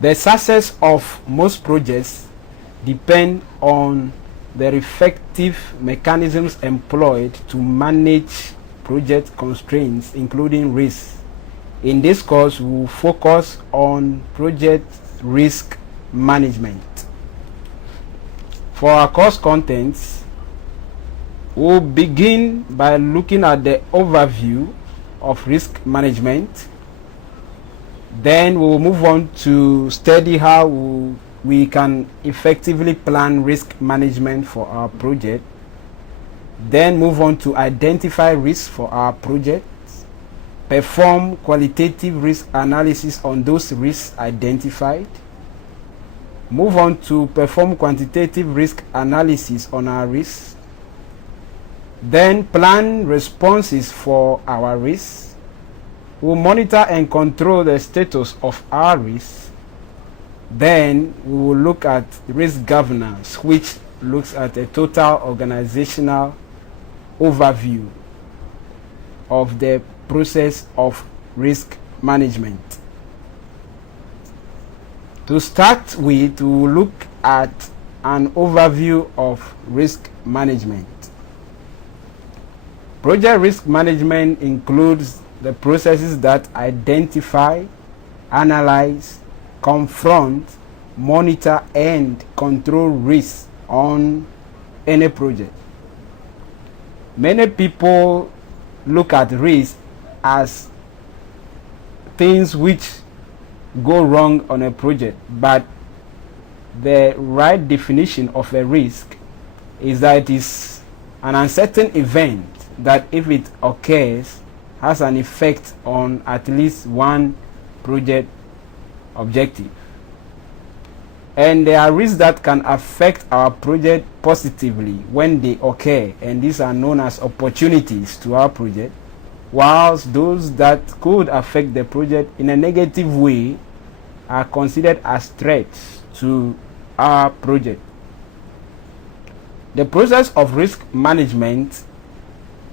The success of most projects depend on the effective mechanisms employed to manage project constraints, including risks. In this course, we will focus on project risk management. For our course contents, we'll begin by looking at the overview of risk management. Then we'll move on to study how we can effectively plan risk management for our project. Then move on to identify risks for our projects, perform qualitative risk analysis on those risks identified, move on to perform quantitative risk analysis on our risks, then plan responses for our risks. We'll monitor and control the status of our risks. Then we will look at risk governance, which looks at a total organizational overview of the process of risk management. To start with, we will look at an overview of risk management. Project risk management includes the processes that identify, analyze, confront, monitor, and control risks on any project. Many people look at risk as things which go wrong on a project, but the right definition of a risk is that it is an uncertain event that, if it occurs, has an effect on at least one project objective. And there are risks that can affect our project positively when they occur, and these are known as opportunities to our project, whilst those that could affect the project in a negative way are considered as threats to our project. The process of risk management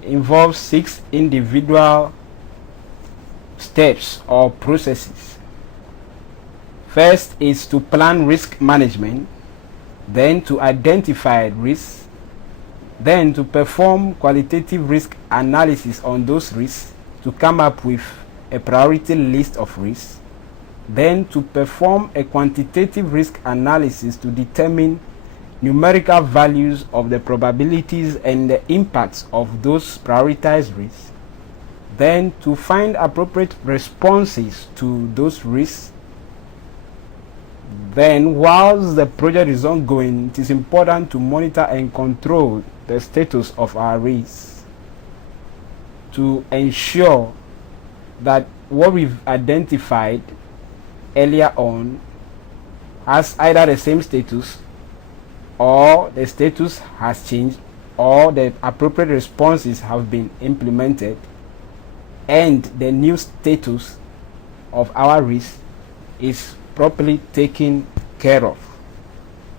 involves 6 individual steps or processes. First is to plan risk management, then to identify risks, then to perform qualitative risk analysis on those risks to come up with a priority list of risks, then to perform a quantitative risk analysis to determine numerical values of the probabilities and the impacts of those prioritized risks, then to find appropriate responses to those risks. Then, whilst the project is ongoing, it is important to monitor and control the status of our risks to ensure that what we've identified earlier on has either the same status, or the status has changed, or the appropriate responses have been implemented, and the new status of our risk is properly taken care of.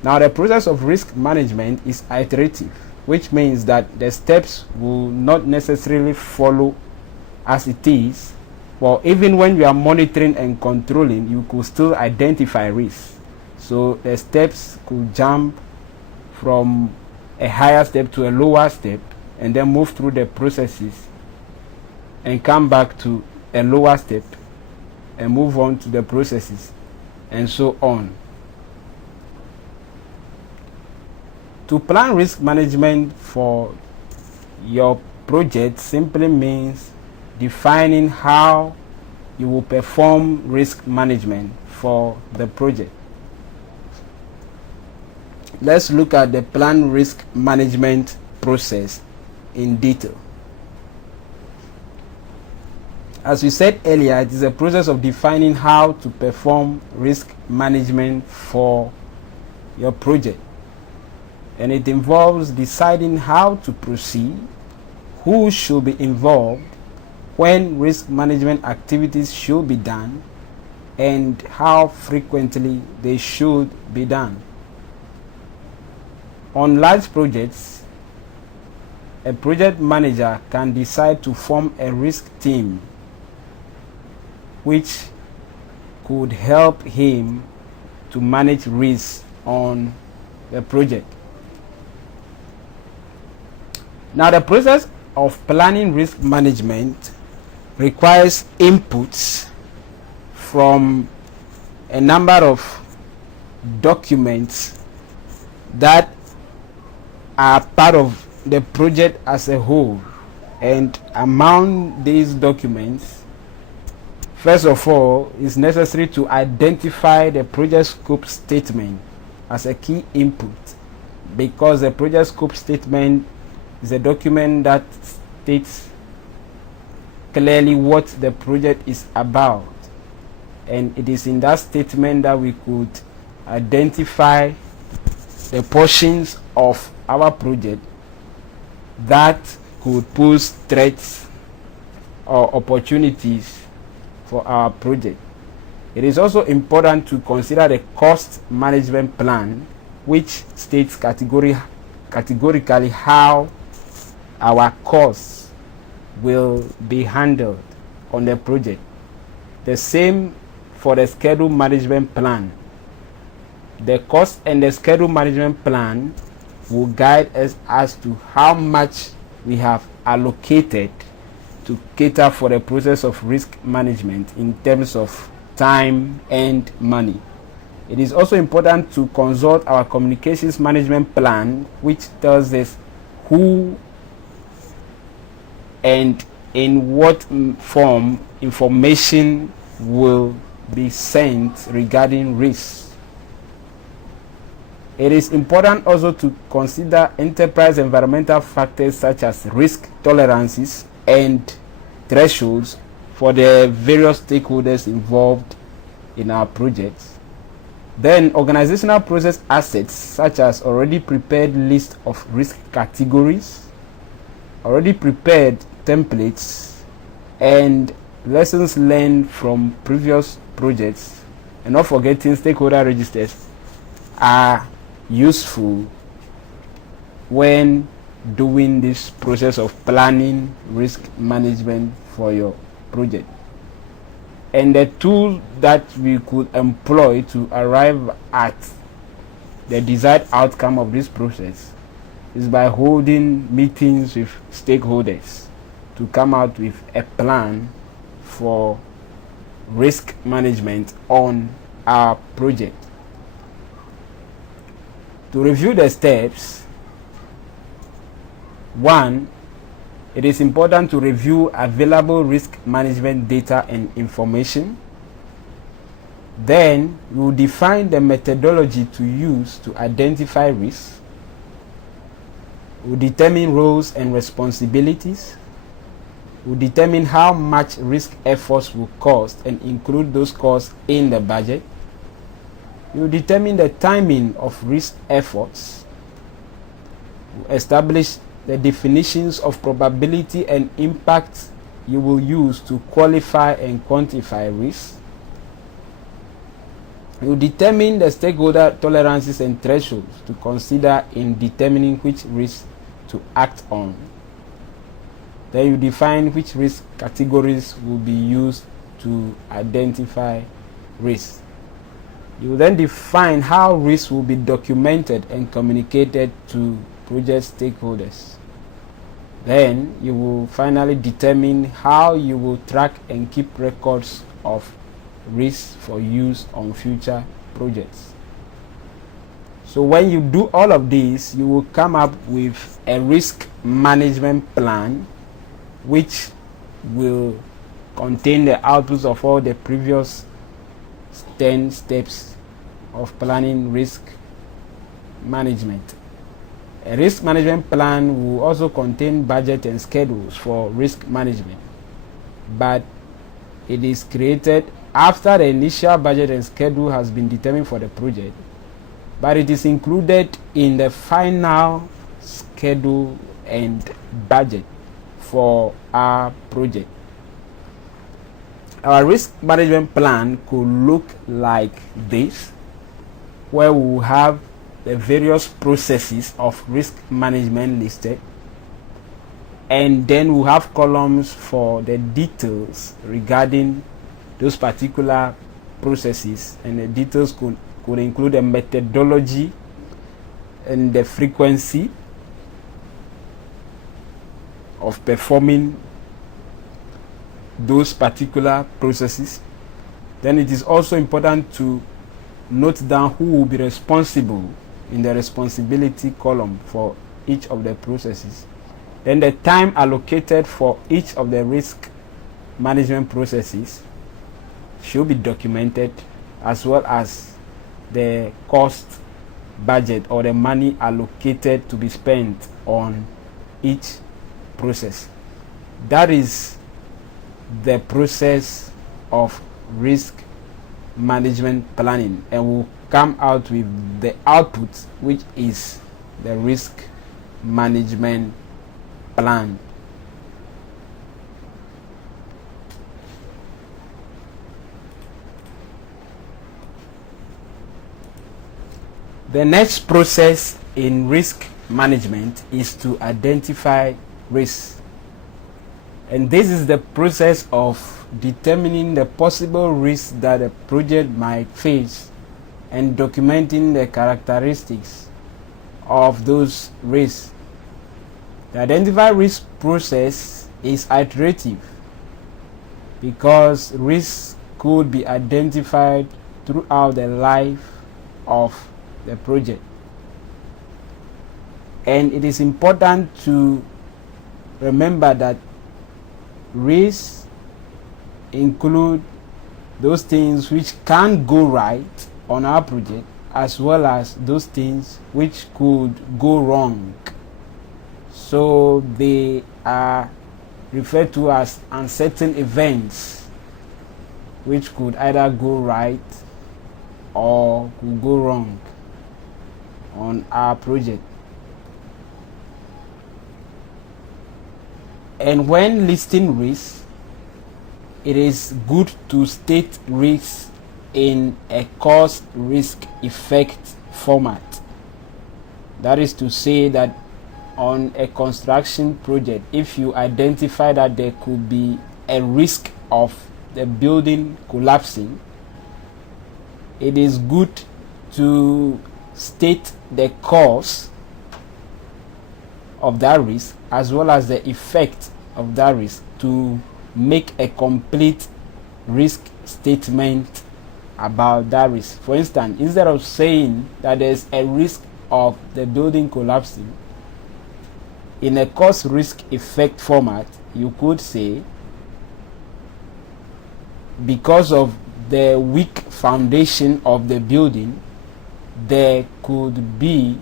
Now, the process of risk management is iterative, which means that the steps will not necessarily follow as it is. Well, even when we are monitoring and controlling, you could still identify risks. So the steps could jump from a higher step to a lower step, and then move through the processes and come back to a lower step and move on to the processes, and so on. To plan risk management for your project simply means defining how you will perform risk management for the project. Let's look at the plan risk management process in detail. As we said earlier, it is a process of defining how to perform risk management for your project. And it involves deciding how to proceed, who should be involved, when risk management activities should be done, and how frequently they should be done. On large projects, a project manager can decide to form a risk team which could help him to manage risk on the project. Now, the process of planning risk management requires inputs from a number of documents that are part of the project as a whole. And among these documents, first of all, it's necessary to identify the project scope statement as a key input, because the project scope statement is a document that states clearly what the project is about, and it is in that statement that we could identify the portions of our project that could pose threats or opportunities for our project. It is also important to consider the cost management plan, which states categorically how our costs will be handled on the project. The same for the schedule management plan. The cost and the schedule management plan will guide us as to how much we have allocated to cater for the process of risk management in terms of time and money. It is also important to consult our communications management plan, which tells us who and in what form information will be sent regarding risks. It is important also to consider enterprise environmental factors such as risk tolerances and thresholds for the various stakeholders involved in our projects. Then organizational process assets such as already prepared list of risk categories, already prepared templates, and lessons learned from previous projects, and not forgetting stakeholder registers, are useful when doing this process of planning risk management for your project. And the tool that we could employ to arrive at the desired outcome of this process is by holding meetings with stakeholders to come out with a plan for risk management on our project. To review the steps: 1. It is important to review available risk management data and information. Then we will define the methodology to use to identify risks. We will determine roles and responsibilities. We will determine how much risk efforts will cost and include those costs in the budget. We will determine the timing of risk efforts. We will establish the definitions of probability and impact you will use to qualify and quantify risks. You determine the stakeholder tolerances and thresholds to consider in determining which risks to act on. Then you define which risk categories will be used to identify risks. You will then define how risks will be documented and communicated to project stakeholders. Then you will finally determine how you will track and keep records of risks for use on future projects. So when you do all of this, you will come up with a risk management plan which will contain the outputs of all the previous 10 steps of planning risk management. A risk management plan will also contain budget and schedules for risk management, but it is created after the initial budget and schedule has been determined for the project, but it is included in the final schedule and budget for our project. Our risk management plan could look like this, where we will have the various processes of risk management listed, and then we'll have columns for the details regarding those particular processes, and the details could could include a methodology and the frequency of performing those particular processes. Then it is also important to note down who will be responsible in the responsibility column for each of the processes. Then the time allocated for each of the risk management processes should be documented, as well as the cost budget or the money allocated to be spent on each process. That is the process of risk management planning, and we'll come out with the output, which is the risk management plan. The next process in risk management is to identify risks. And this is the process of determining the possible risks that a project might face and documenting the characteristics of those risks. The identify risk process is iterative because risks could be identified throughout the life of the project. And it is important to remember that risks include those things which can go right on our project, as well as those things which could go wrong. So they are referred to as uncertain events, which could either go right or could go wrong on our project. And when listing risks, it is good to state risks in a cause risk effect format. That is to say that on a construction project, if you identify that there could be a risk of the building collapsing, it is good to state the cause of that risk as well as the effect of that risk to make a complete risk statement about that risk. For instance, instead of saying that there's a risk of the building collapsing, in a cause risk effect format, you could say, because of the weak foundation of the building, there could be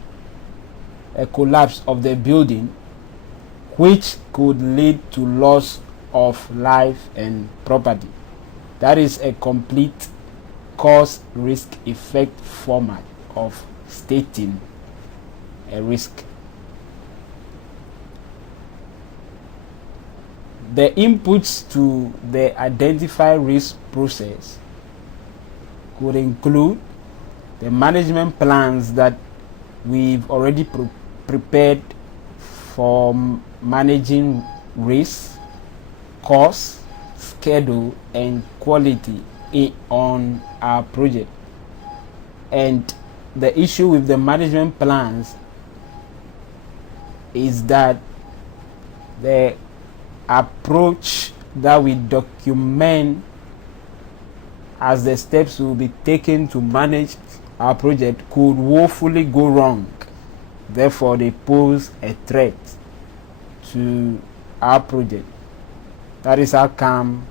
a collapse of the building, which could lead to loss of life and property. That is a complete cause risk effect format of stating a risk. The inputs to the identify risk process could include the management plans that we've already prepared for managing risk, cost, schedule, and quality on our project. And the issue with the management plans is that the approach that we document as the steps will be taken to manage our project could woefully go wrong. Therefore, they pose a threat to our project. That is how come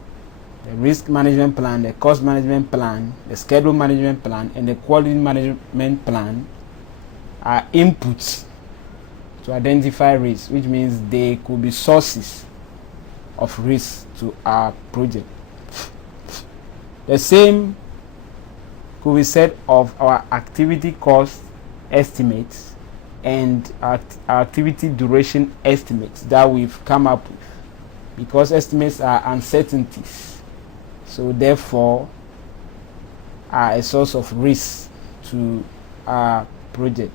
the risk management plan, the cost management plan, the schedule management plan, and the quality management plan are inputs to identify risks, which means they could be sources of risk to our project. The same could be said of our activity cost estimates and our activity duration estimates that we've come up with, because estimates are uncertainties, so therefore are a source of risk to our project.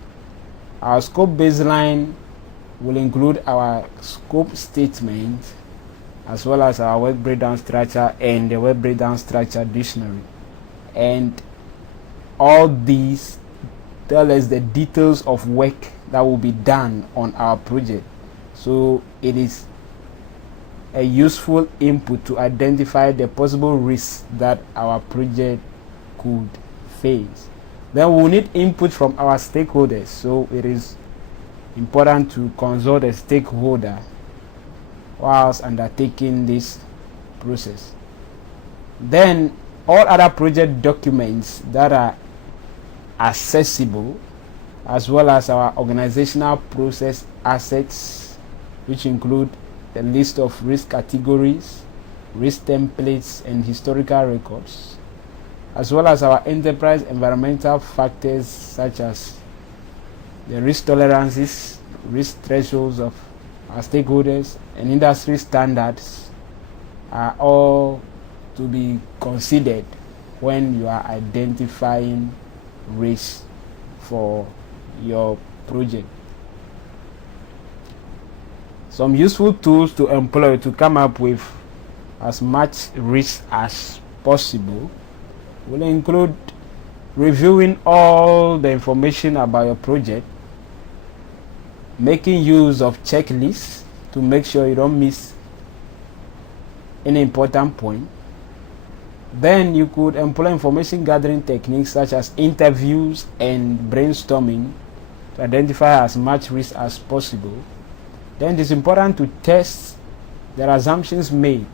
Our scope baseline will include our scope statement as well as our work breakdown structure and the work breakdown structure dictionary. And all these tell us the details of work that will be done on our project. So it is a useful input to identify the possible risks that our project could face. Then we will need input from our stakeholders. So it is important to consult a stakeholder whilst undertaking this process. Then all other project documents that are accessible, as well as our organizational process assets, which include the list of risk categories, risk templates, and historical records, as well as our enterprise environmental factors such as the risk tolerances, risk thresholds of our stakeholders, and industry standards are all to be considered when you are identifying risks for your project. Some useful tools to employ to come up with as much risk as possible will include reviewing all the information about your project, making use of checklists to make sure you don't miss any important point. Then you could employ information gathering techniques such as interviews and brainstorming to identify as much risk as possible. Then it is important to test the assumptions made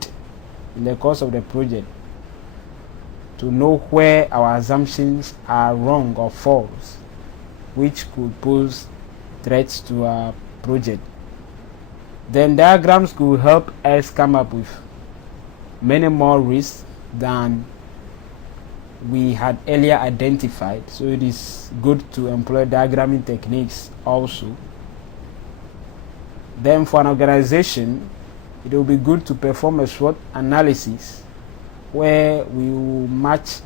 in the course of the project to know where our assumptions are wrong or false, which could pose threats to our project. Then diagrams could help us come up with many more risks than we had earlier identified. So it is good to employ diagramming techniques also. Then for an organization, it will be good to perform a SWOT analysis where we will match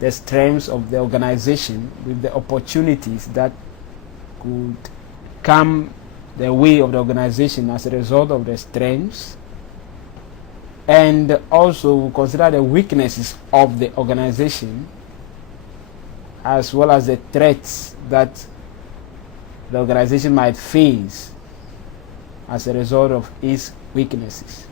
the strengths of the organization with the opportunities that could come the way of the organization as a result of the strengths, and also we'll consider the weaknesses of the organization as well as the threats that the organization might face as a result of its weaknesses.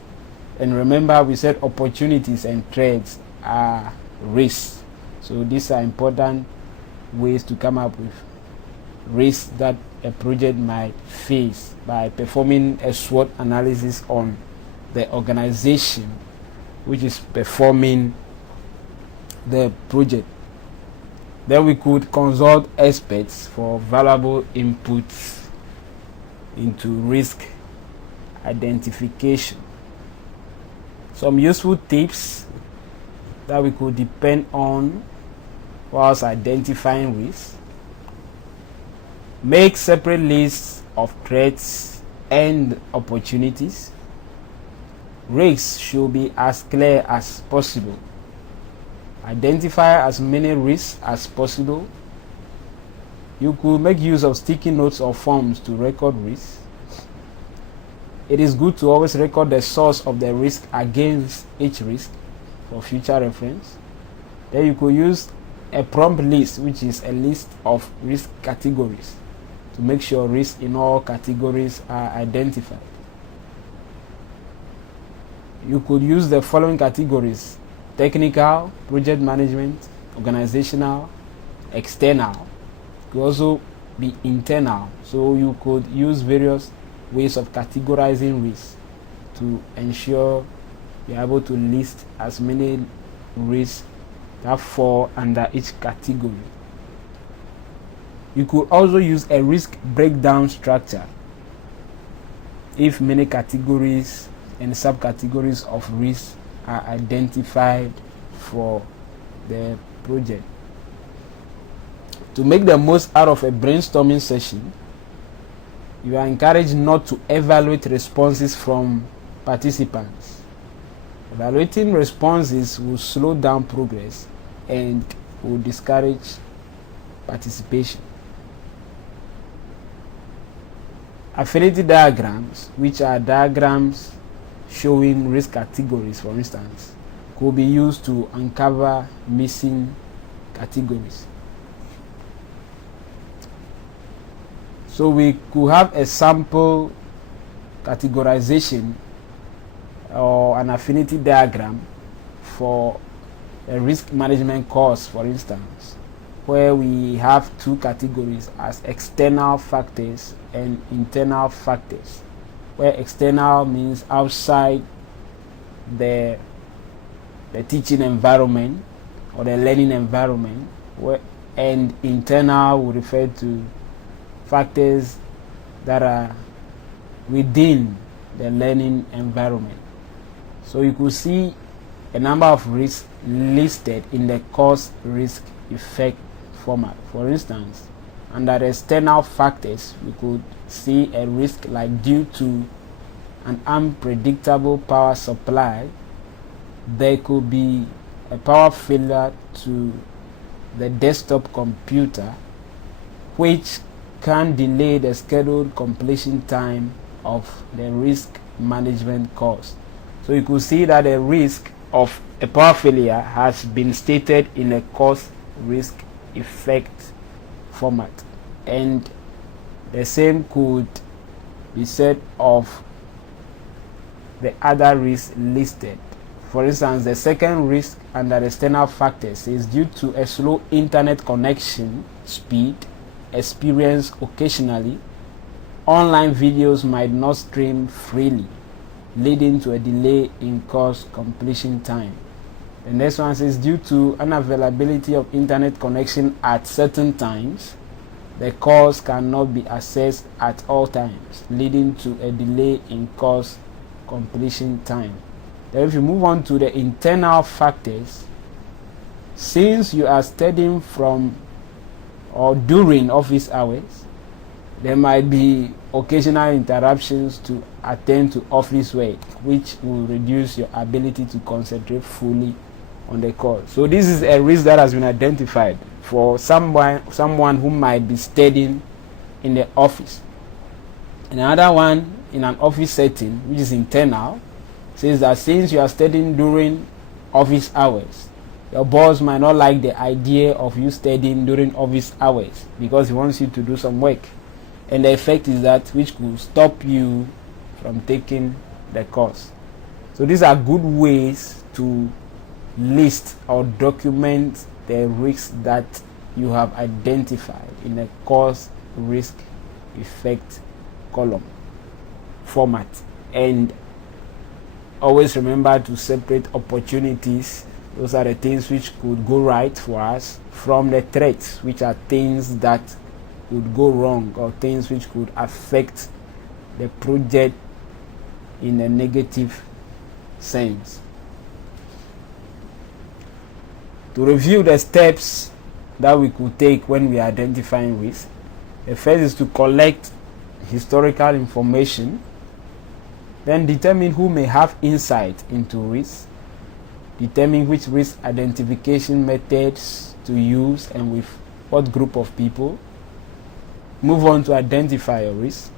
And remember, we said opportunities and threats are risks. So these are important ways to come up with risks that a project might face by performing a SWOT analysis on the organization which is performing the project. Then we could consult experts for valuable inputs into risk identification. Some useful tips that we could depend on whilst identifying risks: make separate lists of threats and opportunities. Risks should be as clear as possible. Identify as many risks as possible. You could make use of sticky notes or forms to record risks. It is good to always record the source of the risk against each risk for future reference. Then you could use a prompt list, which is a list of risk categories, to make sure risks in all categories are identified. You could use the following categories: technical, project management, organizational, external. It could also be internal. So you could use various ways of categorizing risks to ensure you're able to list as many risks that fall under each category. You could also use a risk breakdown structure if many categories and subcategories of risks are identified for the project. To make the most out of a brainstorming session, you are encouraged not to evaluate responses from participants. Evaluating responses will slow down progress and will discourage participation. Affinity diagrams, which are diagrams showing risk categories, for instance, could be used to uncover missing categories. So we could have a sample categorization or an affinity diagram for a risk management course, for instance, where we have two categories as external factors and internal factors, where external means outside the teaching environment or the learning environment, and internal will refer to factors that are within the learning environment. So you could see a number of risks listed in the course risk effect format. For instance, under the external factors, we could see a risk like due to an unpredictable power supply, there could be a power failure to the desktop computer, which can delay the scheduled completion time of the risk management course. So you could see that the risk of a power failure has been stated in a course risk effect format, and the same could be said of the other risks listed. For instance, the second risk under external factors is due to a slow internet connection speed experienced occasionally. Online videos might not stream freely, leading to a delay in course completion time. The next one says due to unavailability of internet connection at certain times, the course cannot be accessed at all times, leading to a delay in course completion time. Then if you move on to the internal factors, since you are studying from or during office hours, there might be occasional interruptions to attend to office work, which will reduce your ability to concentrate fully on the course. So this is a risk that has been identified for someone who might be studying in the office. Another one in an office setting, which is internal, says that since you are studying during office hours, your boss might not like the idea of you studying during office hours because he wants you to do some work. And the effect is that which could stop you from taking the course. So these are good ways to list or document the risks that you have identified in a course risk effect column format. And always remember to separate opportunities. Those are the things which could go right for us from the threats, which are things that could go wrong or things which could affect the project in a negative sense. To review the steps that we could take when we are identifying risk, the first is to collect historical information, then determine who may have insight into risk, determine which risk identification methods to use and with what group of people, move on to identify your risk,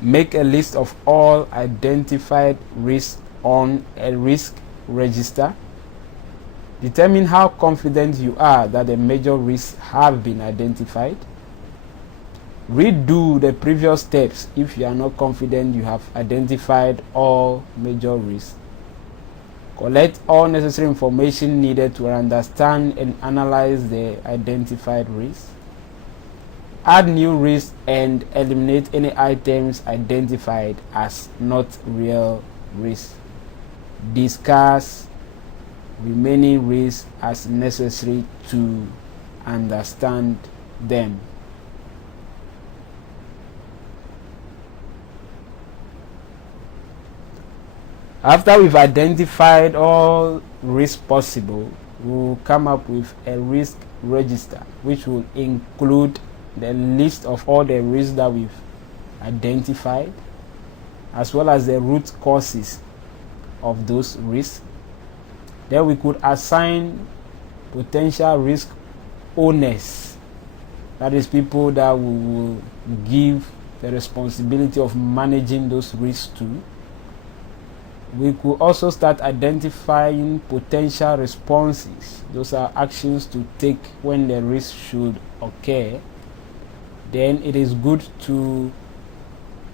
make a list of all identified risks on a risk register, determine how confident you are that the major risks have been identified, redo the previous steps if you are not confident you have identified all major risks, collect all necessary information needed to understand and analyze the identified risks, add new risks and eliminate any items identified as not real risks, discuss remaining risks as necessary to understand them. After we've identified all risks possible, we'll come up with a risk register, which will include the list of all the risks that we've identified, as well as the root causes of those risks. Then we could assign potential risk owners, that is people that we will give the responsibility of managing those risks to. We could also start identifying potential responses. Those are actions to take when the risk should occur. then it is good to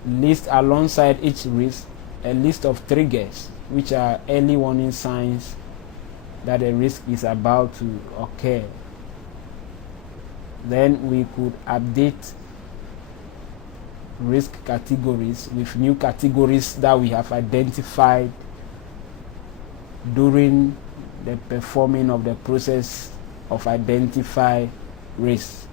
list alongside each risk a list of triggers, which are early warning signs that a risk is about to occur. Then we could update risk categories with new categories that we have identified during the performing of the process of identify risks.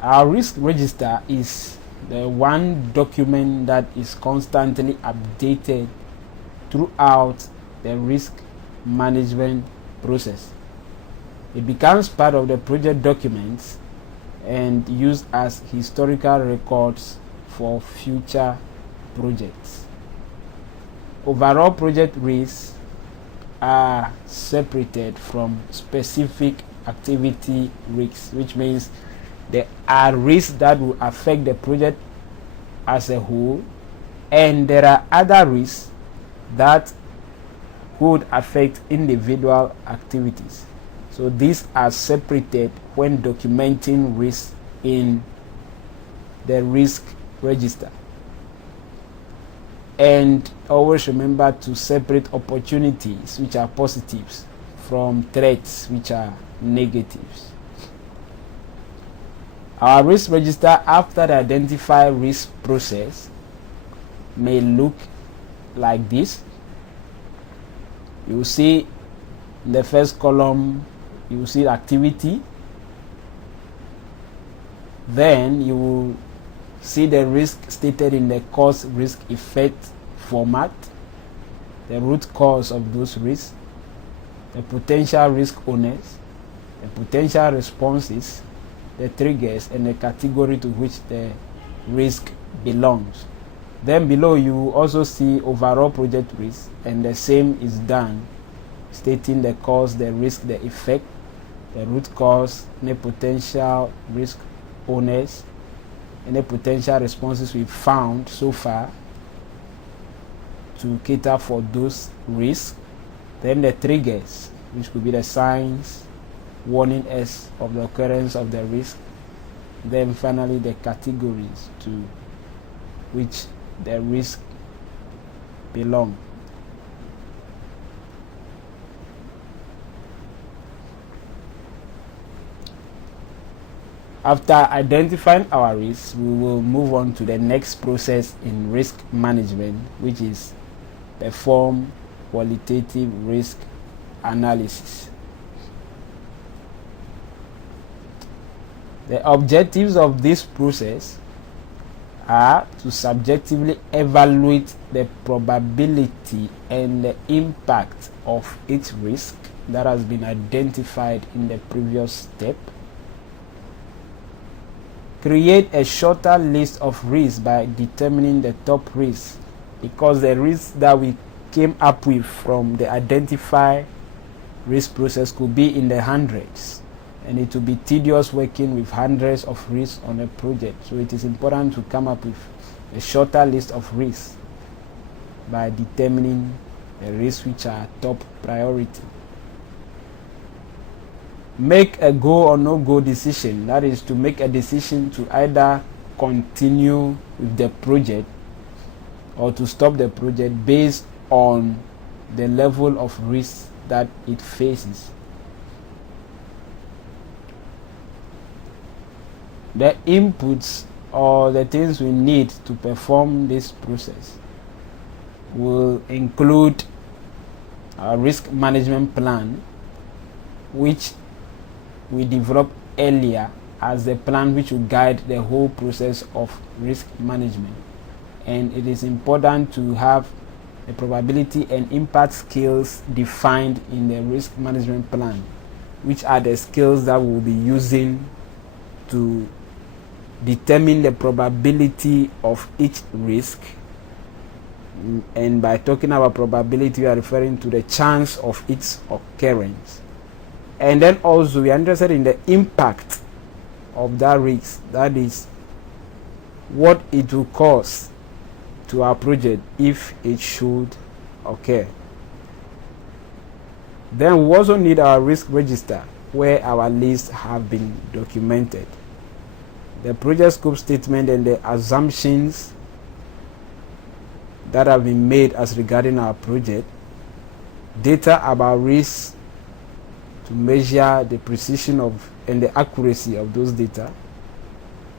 Our risk register is the one document that is constantly updated throughout the risk management process. It becomes part of the project documents and used as historical records for future projects. Overall project risks are separated from specific activity risks, which means there are risks that will affect the project as a whole, and there are other risks that could affect individual activities. So these are separated when documenting risks in the risk register. And always remember to separate opportunities, which are positives, from threats, which are negatives. Our risk register after the identify risk process may look like this. You will see in the first column, you will see activity. Then you will see the risk stated in the cause risk effect format, the root cause of those risks, the potential risk owners, the potential responses, the triggers, and the category to which the risk belongs. Then below you will also see overall project risk, and the same is done, stating the cause, the risk, the effect, the root cause, the potential risk owners, and the potential responses we've found so far to cater for those risks. Then the triggers, which could be the signs warning us of the occurrence of the risk. Then finally the categories to which the risk belong. After identifying our risks, we will move on to the next process in risk management, which is perform qualitative risk analysis. The objectives of this process are to subjectively evaluate the probability and the impact of each risk that has been identified in the previous step. Create a shorter list of risks by determining the top risks, because the risks that we came up with from the identify risk process could be in the hundreds, and it will be tedious working with hundreds of risks on a project. So it is important to come up with a shorter list of risks by determining the risks which are top priority. Make a go or no go decision, that is to make a decision to either continue with the project or to stop the project based on the level of risk that it faces. The inputs or the things we need to perform this process will include a risk management plan, which we developed earlier as the plan which will guide the whole process of risk management. And it is important to have the probability and impact skills defined in the risk management plan, which are the skills that we'll be using to determine the probability of each risk. And by talking about probability, we are referring to the chance of its occurrence. And then also we are interested in the impact of that risk, that is what it will cause to our project if it should occur. Then we also need our risk register where our lists have been documented. The project scope statement and the assumptions that have been made as regarding our project, data about risks to measure the precision of and the accuracy of those data,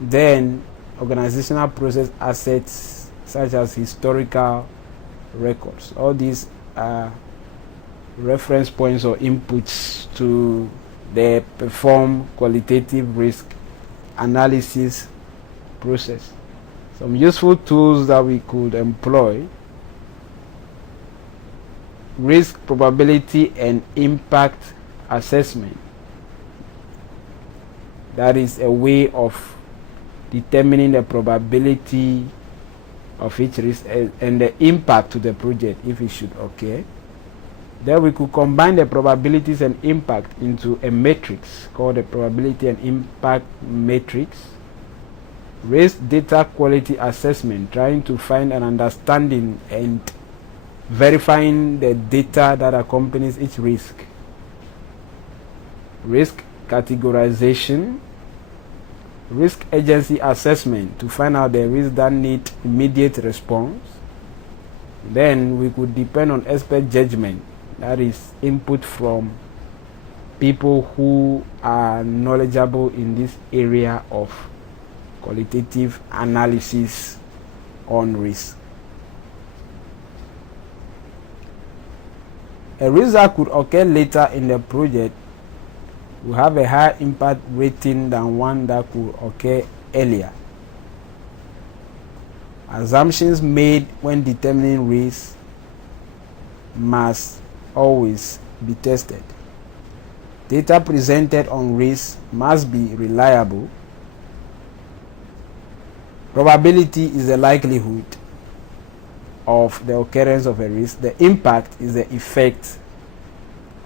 then organizational process assets such as historical records. All these are reference points or inputs to the perform qualitative risk analysis process. Some useful tools that we could employ: risk probability and impact assessment. That is a way of determining the probability of each risk and the impact to the project if it should occur. Then we could combine the probabilities and impact into a matrix called the probability and impact matrix. Risk data quality assessment, trying to find an understanding and verifying the data that accompanies each risk. Risk categorization. Risk agency assessment, to find out the risks that need immediate response. Then we could depend on expert judgment, that is input from people who are knowledgeable in this area of qualitative analysis on risk. A risk that could occur later in the project will have a higher impact rating than one that could occur earlier. Assumptions made when determining risk must always be tested. Data presented on risk must be reliable. Probability is the likelihood of the occurrence of a risk. The impact is the effect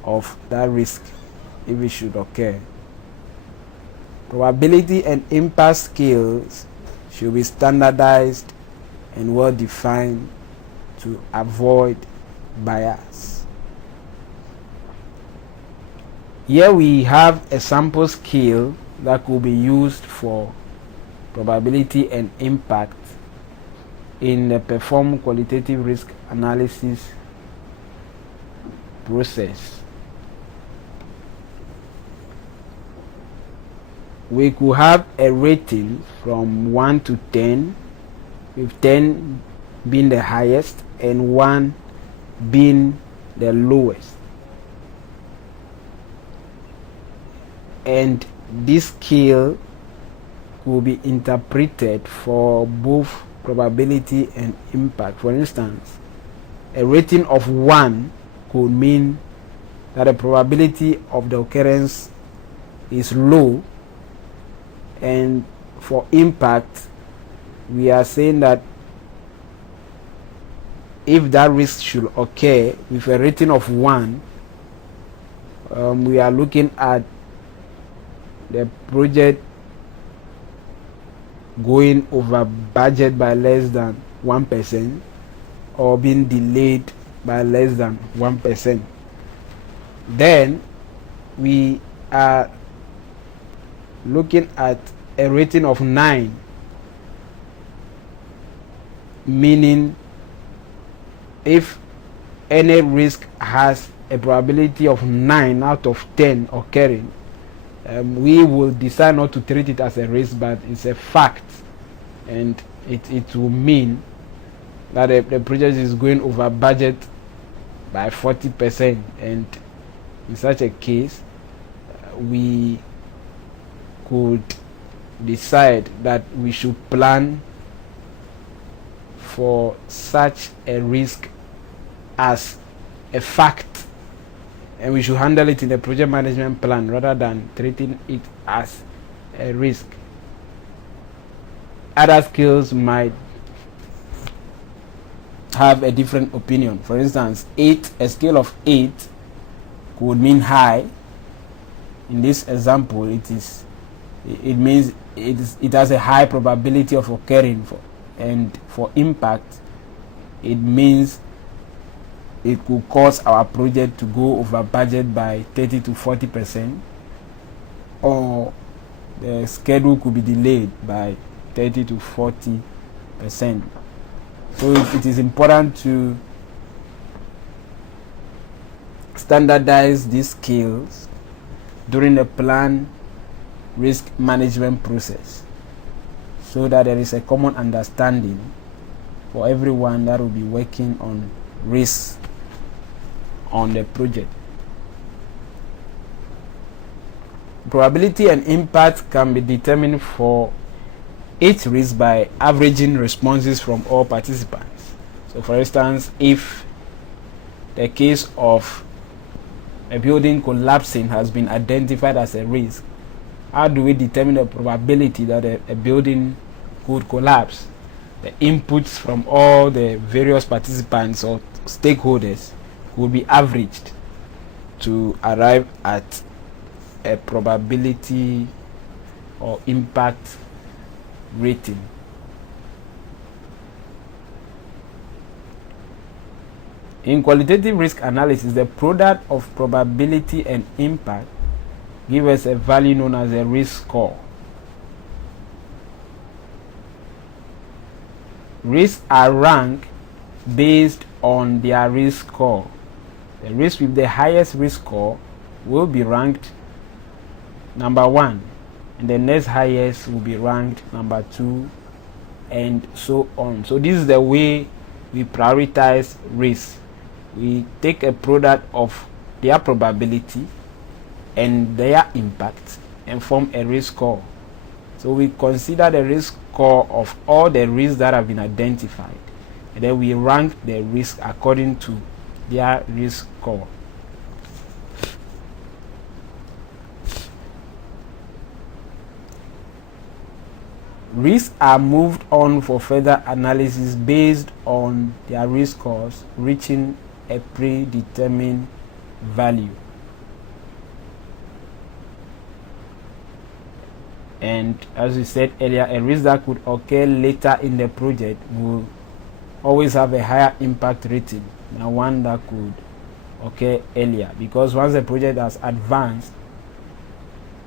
of that risk if it should occur. Probability and impact scales should be standardized and well defined to avoid bias. Here we have a sample scale that could be used for probability and impact in the perform qualitative risk analysis process. We could have a rating from 1 to 10, with 10 being the highest and 1 being the lowest. And this scale could be interpreted for both probability and impact. For instance, a rating of 1 could mean that the probability of the occurrence is low, and for impact we are saying that if that risk should occur with a rating of 1, we are looking at the project going over budget by less than 1% or being delayed by less than 1%. Then we are looking at a rating of 9, meaning if any risk has a probability of 9 out of 10 occurring, we will decide not to treat it as a risk, but it's a fact, and it will mean that the project is going over budget by 40%, and in such a case we could decide that we should plan for such a risk as a fact, and we should handle it in the project management plan rather than treating it as a risk. Other skills might have a different opinion. For instance, 8, a scale of 8 could mean high. In this example, it means it has a high probability of occurring, and for impact it means it could cause our project to go over budget by 30 to 40%. or the schedule could be delayed by 30 to 40%. So it is important to standardize these skills during the plan risk management process, so that there is a common understanding for everyone that will be working on risk on the project. Probability and impact can be determined for each risk by averaging responses from all participants. So for instance, if the case of a building collapsing has been identified as a risk, how do we determine the probability that a building could collapse? The inputs from all the various participants or stakeholders will be averaged to arrive at a probability or impact rating. In qualitative risk analysis, the product of probability and impact gives us a value known as a risk score. Risks are ranked based on their risk score. The risk with the highest risk score will be ranked number 1, and the next highest will be ranked number 2, and so on. So this is the way we prioritize risk. We take a product of their probability and their impact and form a risk score. So we consider the risk score of all the risks that have been identified, and then we rank the risk according to their risk score. Risks are moved on for further analysis based on their risk scores reaching a predetermined value. And as we said earlier, a risk that could occur later in the project will always have a higher impact rating than one that could occur earlier, because once the project has advanced,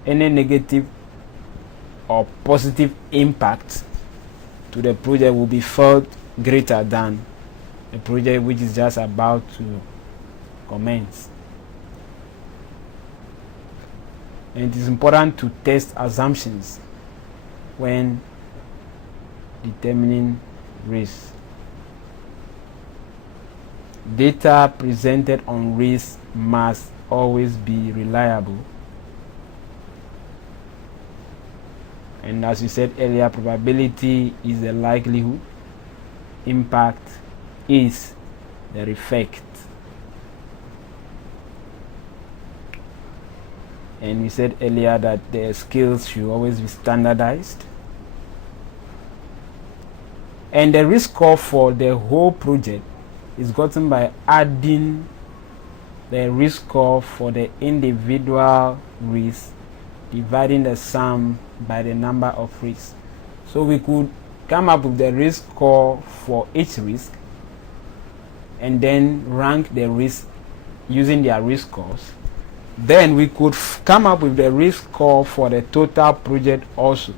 any negative or positive impact to the project will be felt greater than a project which is just about to commence. And it is important to test assumptions when determining risk. Data presented on risk must always be reliable. And as we said earlier, probability is the likelihood, impact is the effect. And we said earlier that the skills should always be standardized. And the risk score for the whole project is gotten by adding the risk score for the individual risk, dividing the sum by the number of risks. So we could come up with the risk score for each risk and then rank the risk using their risk scores. Then we could come up with the risk score for the total project also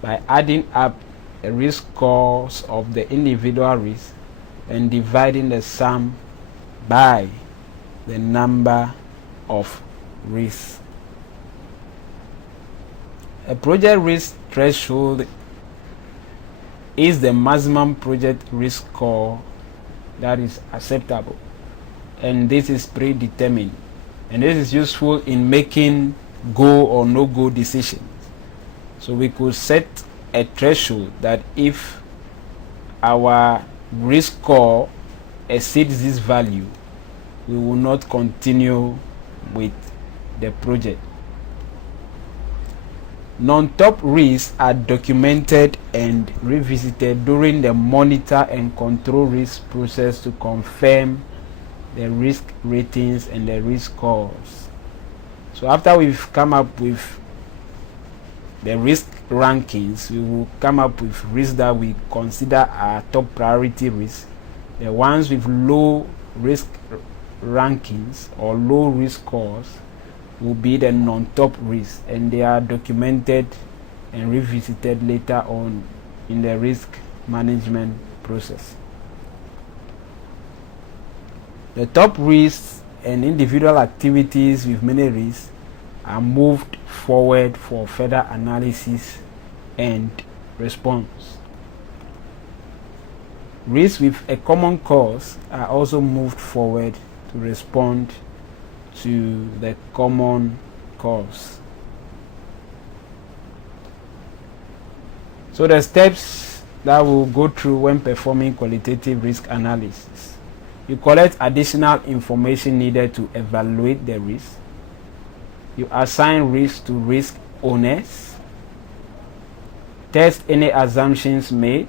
by adding up the risk scores of the individual risks and dividing the sum by the number of risks. A project risk threshold is the maximum project risk score that is acceptable, and this is predetermined, and this is useful in making go or no go decisions. So we could set a threshold that if our risk score exceeds this value, we will not continue with the project. Non-top risks are documented and revisited during the monitor and control risk process to confirm the risk ratings and the risk scores. So after we've come up with the risk rankings, we will come up with risks that we consider are top priority risks. The ones with low risk rankings or low risk scores will be the non-top risks, and they are documented and revisited later on in the risk management process. The top risks and individual activities with many risks are moved forward for further analysis and response. Risks with a common cause are also moved forward to respond to the common cause. So the steps that we'll go through when performing qualitative risk analysis: you collect additional information needed to evaluate the risk. You assign risk to risk owners. Test any assumptions made.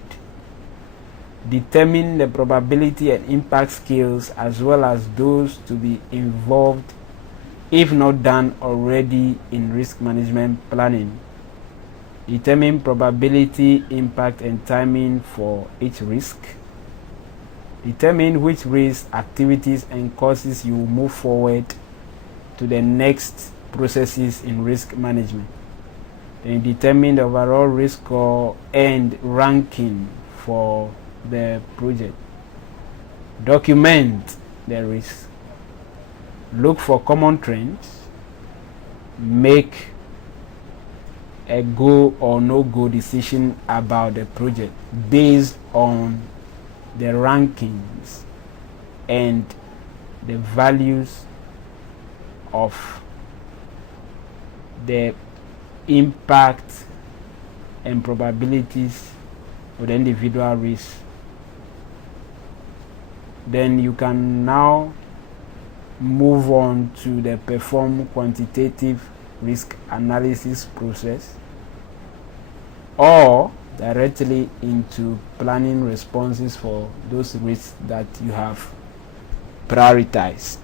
Determine the probability and impact scales as well as those to be involved if not done already in risk management planning. Determine probability, impact, and timing for each risk. Determine which risk, activities, and causes you will move forward to the next processes in risk management. Then determine the overall risk score and ranking for the project. Document the risk. Look for common trends. Make a go or no go decision about the project based on the rankings and the values of the impact and probabilities of the individual risk. Then you can now move on to the perform quantitative risk analysis process, or directly into planning responses for those risks that you have prioritized.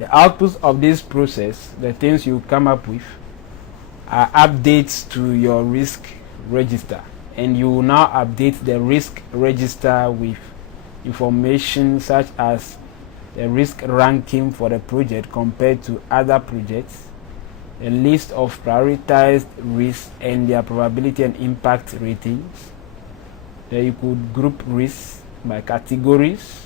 The outputs of this process, the things you come up with, are updates to your risk register, and you will now update the risk register with information such as the risk ranking for the project compared to other projects, a list of prioritized risks and their probability and impact ratings. Then you could group risks by categories.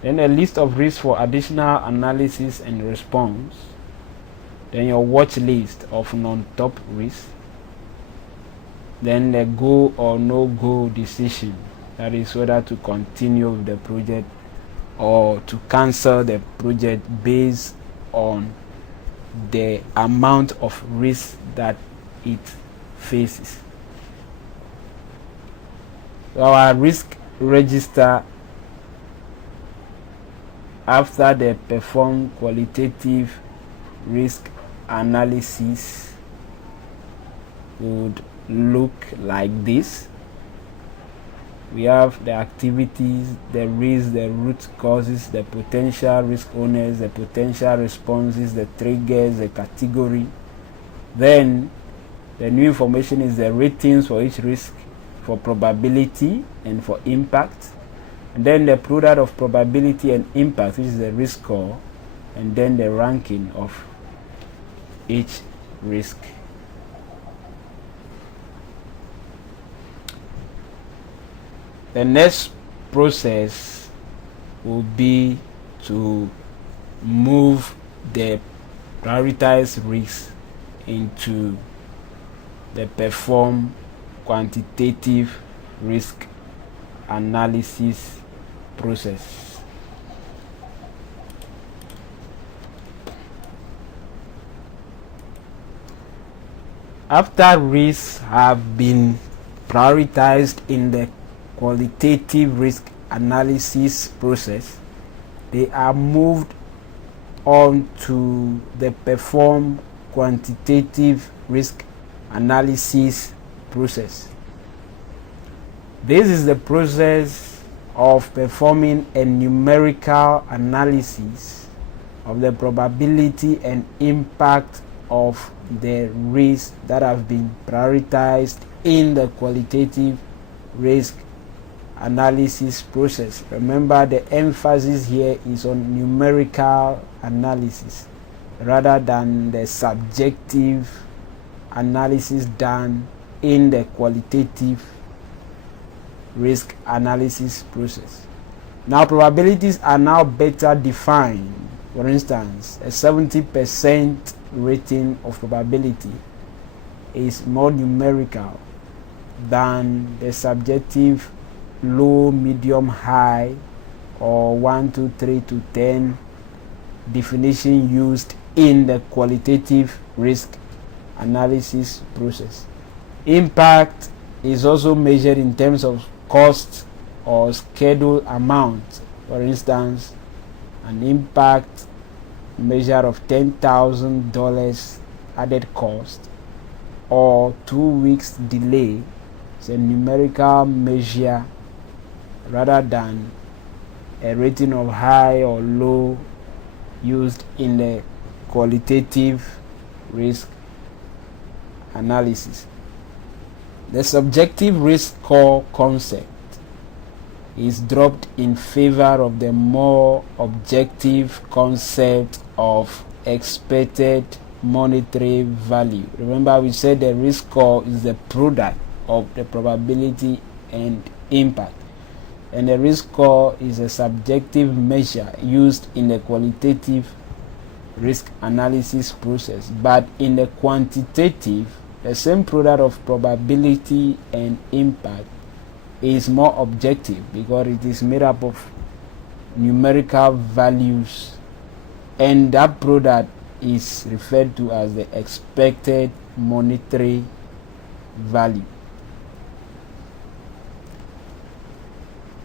Then a list of risks for additional analysis and response. Then your watch list of non-top risks. Then the go or no go decision, that is whether to continue with the project or to cancel the project based on the amount of risk that it faces. So our risk register, after the perform qualitative risk analysis, would look like this. We have the activities, the risks, the root causes, the potential risk owners, the potential responses, the triggers, the category. Then the new information is the ratings for each risk, for probability and for impact. And then the product of probability and impact, which is the risk score, and then the ranking of each risk. The next process will be to move the prioritized risks into the perform quantitative risk analysis process. After risks have been prioritized in the qualitative risk analysis process, they are moved on to the perform quantitative risk analysis process. This is the process of performing a numerical analysis of the probability and impact of the risks that have been prioritized in the qualitative risk analysis process. Remember, the emphasis here is on numerical analysis rather than the subjective analysis done in the qualitative risk analysis process. Now, probabilities are now better defined. For instance, a 70% rating of probability is more numerical than the subjective low, medium, high, or 1, 2, 3 to 10 definition used in the qualitative risk analysis process. Impact is also measured in terms of cost or schedule amount. For instance, an impact measure of $10,000 added cost or 2 weeks delay is a numerical measure rather than a rating of high or low used in the qualitative risk analysis. The subjective risk score concept is dropped in favor of the more objective concept of expected monetary value. Remember, we said the risk score is the product of the probability and impact, and the risk score is a subjective measure used in the qualitative risk analysis process. But in the quantitative, the same product of probability and impact is more objective because it is made up of numerical values, and that product is referred to as the expected monetary value.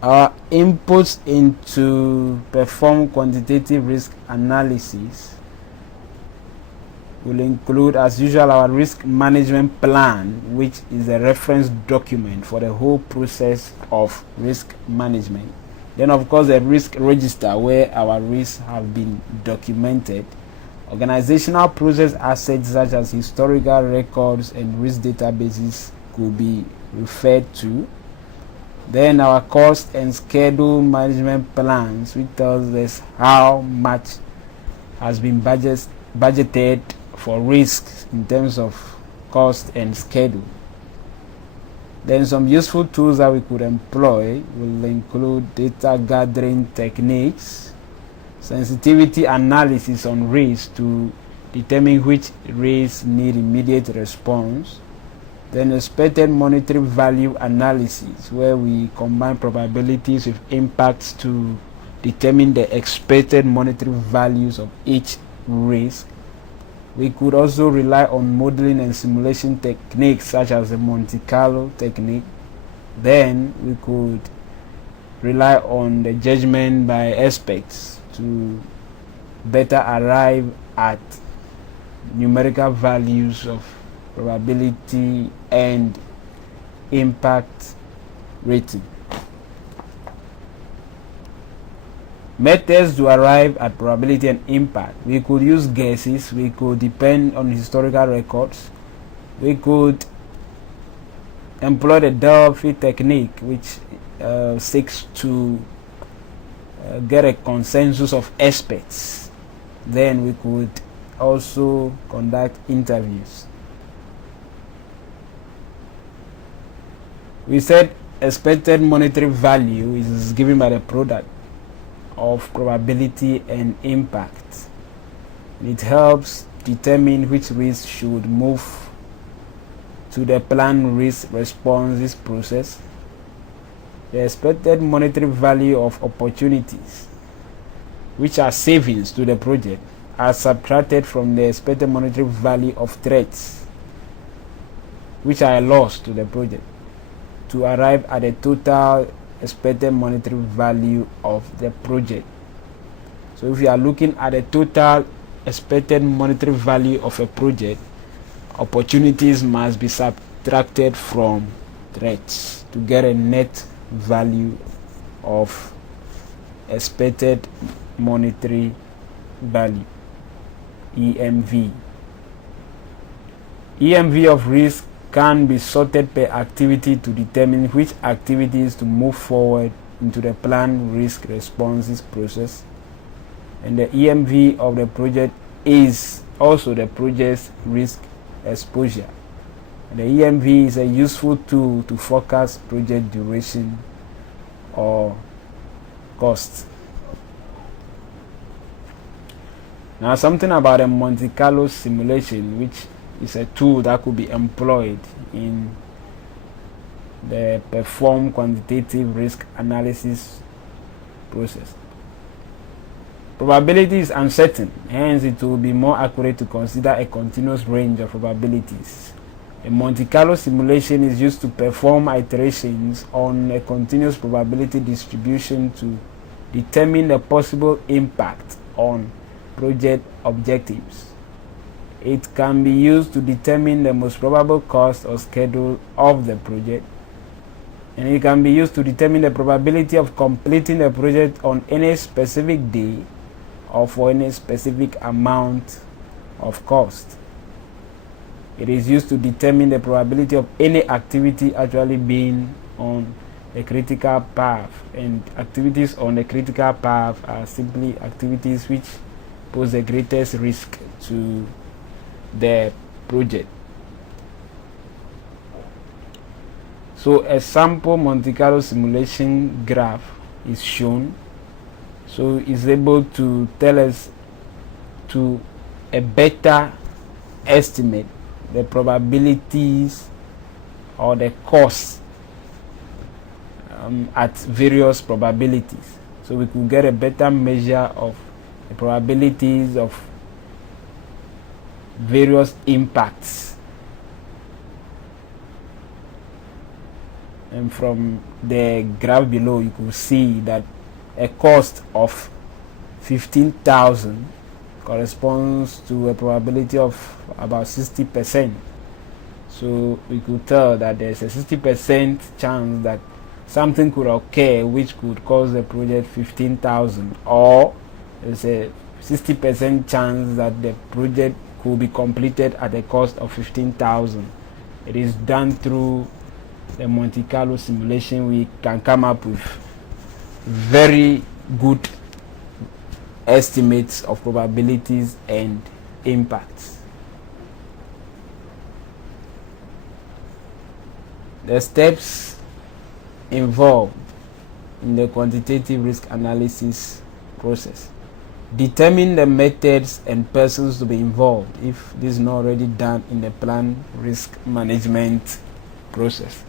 Our inputs into perform quantitative risk analysis will include, as usual, our risk management plan, which is a reference document for the whole process of risk management. Then, of course, a risk register where our risks have been documented. Organizational process assets such as historical records and risk databases could be referred to. Then our cost and schedule management plans, which tells us how much has been budgeted for risks in terms of cost and schedule. Then some useful tools that we could employ will include data gathering techniques, sensitivity analysis on risk to determine which risks need immediate response, then expected monetary value analysis, where we combine probabilities with impacts to determine the expected monetary values of each risk. We could also rely on modeling and simulation techniques such as the Monte Carlo technique. Then we could rely on the judgment by experts to better arrive at numerical values of probability and impact rating. Methods to arrive at probability and impact. We could use guesses, we could depend on historical records, we could employ the Delphi technique, which seeks to get a consensus of experts. Then we could also conduct interviews. We said expected monetary value is given by the product of probability and impact. It helps determine which risk should move to the planned risk responses process. The expected monetary value of opportunities, which are savings to the project, are subtracted from the expected monetary value of threats, which are a loss to the project, to arrive at a total expected monetary value of the project. So if you are looking at the total expected monetary value of a project, opportunities must be subtracted from threats to get a net value of expected monetary value, EMV. EMV of risk can be sorted per activity to determine which activities to move forward into the planned risk responses process. And the EMV of the project is also the project's risk exposure. And the EMV is a useful tool to forecast project duration or cost. Now, something about a Monte Carlo simulation, which is a tool that could be employed in the perform quantitative risk analysis process. Probability is uncertain, hence it will be more accurate to consider a continuous range of probabilities. A Monte Carlo simulation is used to perform iterations on a continuous probability distribution to determine the possible impact on project objectives. It can be used to determine the most probable cost or schedule of the project, and it can be used to determine the probability of completing the project on any specific day or for any specific amount of cost. It is used to determine the probability of any activity actually being on a critical path, and activities on the critical path are simply activities which pose the greatest risk to the project. So a sample Monte Carlo simulation graph is shown. So it's able to tell us to a better estimate the probabilities or the costs at various probabilities. So we could get a better measure of the probabilities of various impacts. And from the graph below, you could see that a cost of 15,000 corresponds to a probability of about 60%. So we could tell that there's a 60% chance that something could occur which could cost the project 15,000, or there's a 60% chance that the project could be completed at a cost of 15,000. It is done through the Monte Carlo simulation. We can come up with very good estimates of probabilities and impacts. The steps involved in the quantitative risk analysis process. Determine the methods and persons to be involved if this is not already done in the planned risk management process.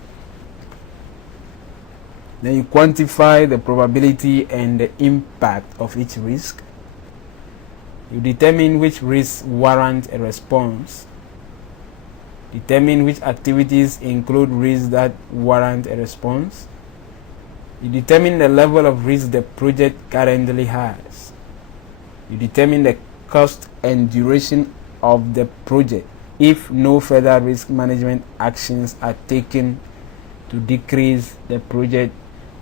Then you quantify the probability and the impact of each risk. You determine which risks warrant a response. Determine which activities include risks that warrant a response. You determine the level of risk the project currently has. You determine the cost and duration of the project if no further risk management actions are taken to decrease the project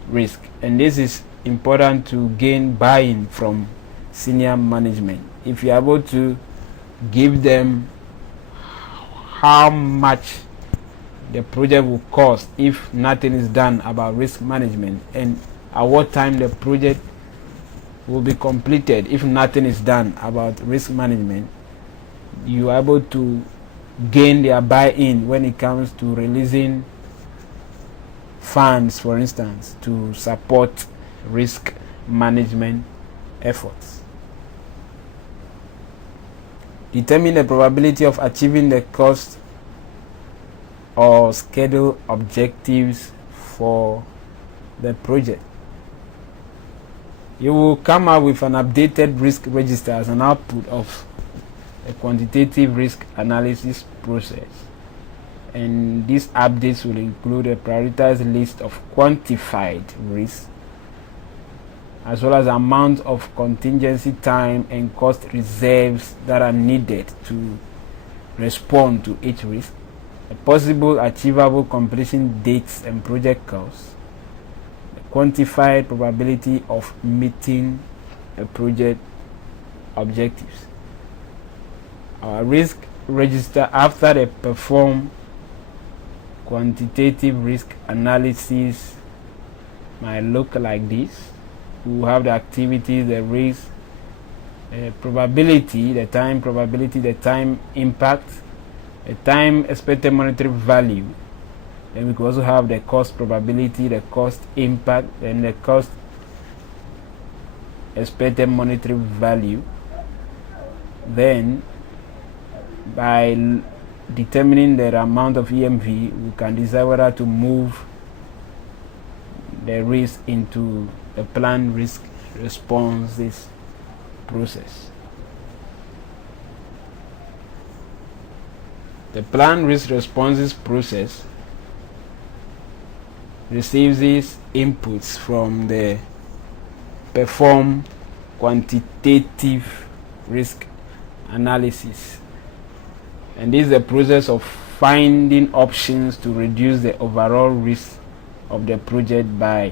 risk. And this is important to gain buy-in from senior management. If you are able to give them how much the project will cost if nothing is done about risk management, and at what time the project will be completed if nothing is done about risk management, you are able to gain their buy-in when it comes to releasing funds, for instance, to support risk management efforts. Determine the probability of achieving the cost or schedule objectives for the project. You will come up with an updated risk register as an output of a quantitative risk analysis process. And these updates will include a prioritized list of quantified risks, as well as amount of contingency time and cost reserves that are needed to respond to each risk, a possible achievable completion dates and project costs, the quantified probability of meeting a project objectives. Our risk register, after they perform quantitative risk analysis might look like this. We have the activity, the risk, probability, the time probability, the time impact, the time expected monetary value. Then we could also have the cost probability, the cost impact, and the cost expected monetary value. Then by determining the amount of EMV, we can decide whether to move the risk into the planned risk responses process. The planned risk responses process receives these inputs from the perform quantitative risk analysis, and this is the process of finding options to reduce the overall risk of the project by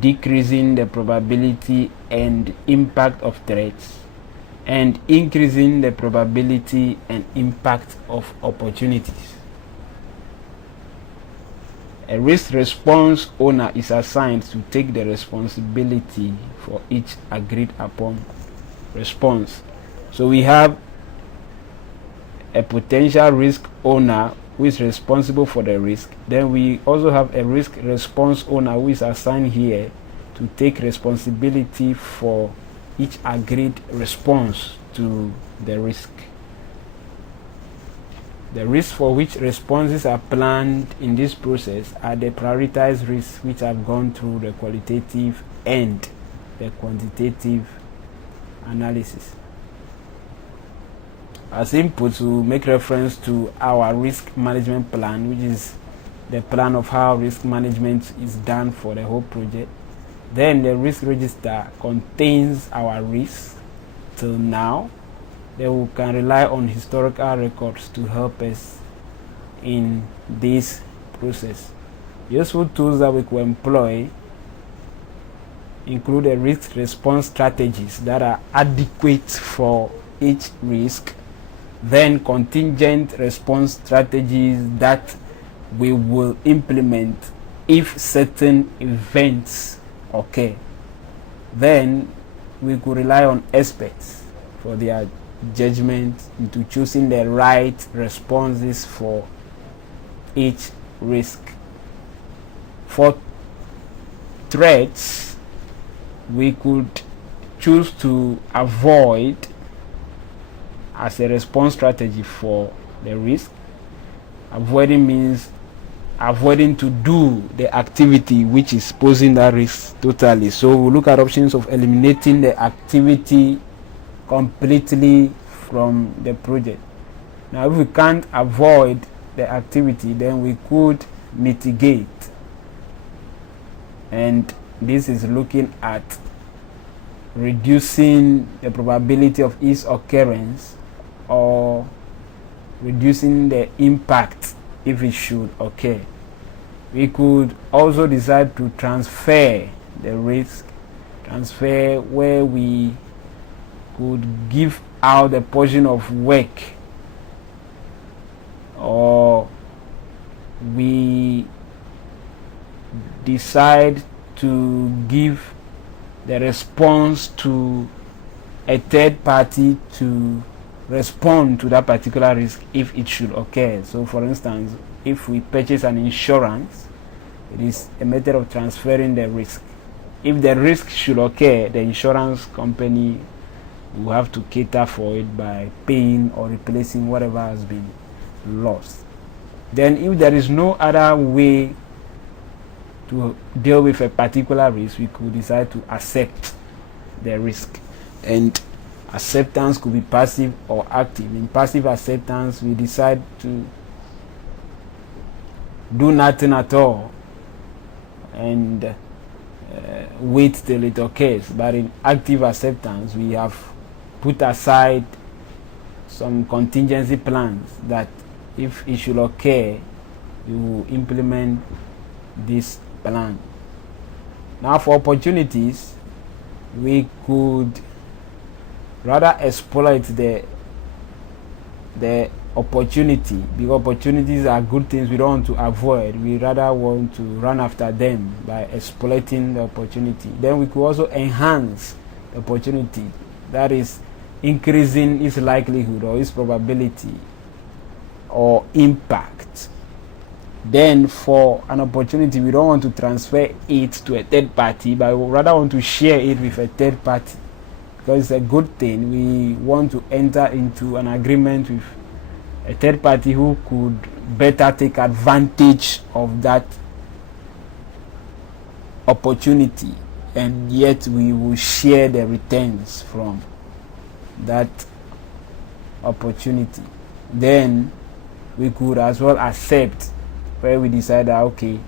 decreasing the probability and impact of threats and increasing the probability and impact of opportunities. A risk response owner is assigned to take the responsibility for each agreed upon response. So we have a potential risk owner who is responsible for the risk. Then we also have a risk response owner who is assigned here to take responsibility for each agreed response to the risk. The risks for which responses are planned in this process are the prioritized risks which have gone through the qualitative and the quantitative analysis. As inputs, we make reference to our risk management plan, which is the plan of how risk management is done for the whole project. Then the risk register contains our risks till now. Then we can rely on historical records to help us in this process. Useful tools that we could employ include the risk response strategies that are adequate for each risk, then contingent response strategies that we will implement if certain events occur. Then we could rely on experts for their judgment into choosing the right responses for each risk. For threats, we could choose to avoid as a response strategy for the risk. Avoiding means avoiding to do the activity which is posing that risk totally. So we'll look at options of eliminating the activity completely from the project. Now, if we can't avoid the activity, then we could mitigate, and this is looking at reducing the probability of its occurrence or reducing the impact if it should occur. We could also decide to transfer the risk, transfer where we could give out a portion of work, or we decide to give the response to a third party to respond to that particular risk if it should occur. So for instance, if we purchase an insurance, it is a method of transferring the risk. If the risk should occur, the insurance company will have to cater for it by paying or replacing whatever has been lost. Then if there is no other way to deal with a particular risk, we could decide to accept the risk, and acceptance could be passive or active. In passive acceptance, we decide to do nothing at all and wait till it occurs. But in active acceptance, we have put aside some contingency plans that if it should occur, you will implement this plan. Now, for opportunities, we could rather exploit the opportunity, because opportunities are good things we don't want to avoid. We rather want to run after them by exploiting the opportunity. Then we could also enhance the opportunity, that is increasing its likelihood or its probability or impact. Then for an opportunity, we don't want to transfer it to a third party, but we rather want to share it with a third party, because it's a good thing. We want to enter into an agreement with a third party who could better take advantage of that opportunity, and yet we will share the returns from that opportunity. Then we could as well accept, where we decide that okay,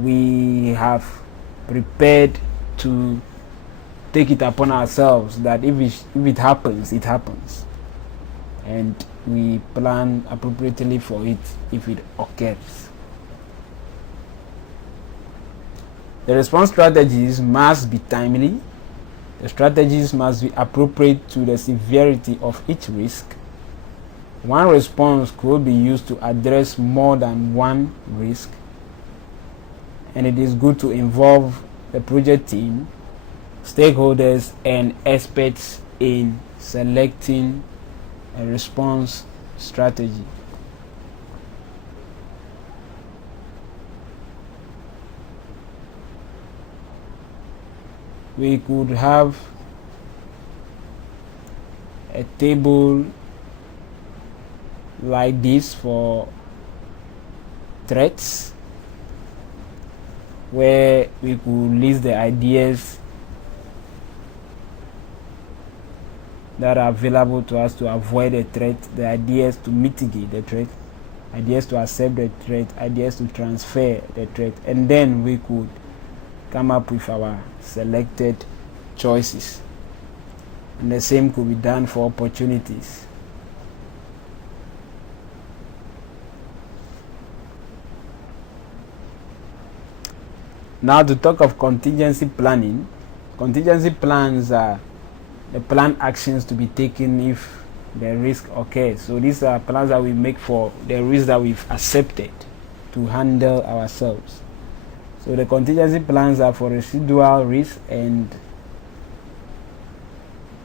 we have prepared to take it upon ourselves that if it happens, it happens, and we plan appropriately for it if it occurs. The response strategies must be timely. The strategies must be appropriate to the severity of each risk. One response could be used to address more than one risk, and it is good to involve the project team, stakeholders, and experts in selecting a response strategy. We could have a table like this for threats, where we could list the ideas that are available to us to avoid a threat, the ideas to mitigate the threat, ideas to accept the threat, ideas to transfer the threat, and then we could come up with our selected choices. And the same could be done for opportunities. Now, to talk of contingency planning. Contingency plans are the planned actions to be taken if the risk occurs. So these are plans that we make for the risk that we've accepted to handle ourselves. So the contingency plans are for residual risk and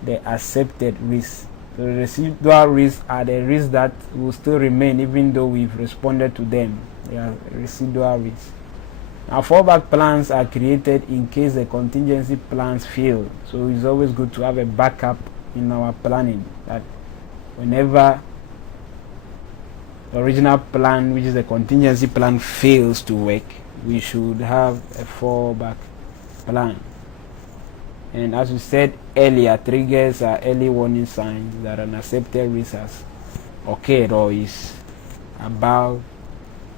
the accepted risk. So the residual risks are the risks that will still remain even though we've responded to them. They are residual risks. Now, fallback plans are created in case the contingency plans fail. So it's always good to have a backup in our planning, that whenever the original plan, which is the contingency plan, fails to work, we should have a fallback plan. And as we said earlier, triggers are early warning signs that an accepted risk has occurred or is about